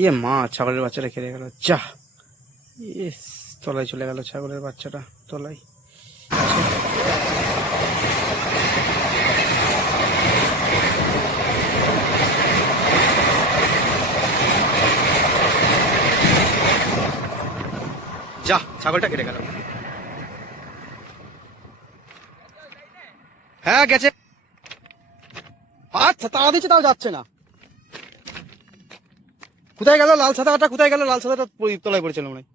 ইয়ে মা, ছাগলের বাচ্চাটা খেলে গেল। যা, ইস, তলায় চলে গেল ছাগলের বাচ্চাটা, তলায়। যা, ছাগলটা কেটে গেল। হ্যাঁ গেছে। আচ্ছা, তাড়া দিচ্ছে তাও যাচ্ছে না। কোথায় গেল লাল সাদাটা? কোথায় গেল লাল সাদাটা? তলায় পড়েছিল মনে হয়।